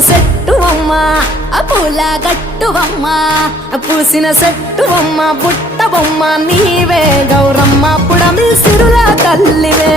సెట్టువమ్మ పూల గట్టువమ్మ పూసిన సెట్టువమ్మ బుట్ట బొమ్మ నీవే గౌరమ్మ పుడమి సిరుల తల్లివే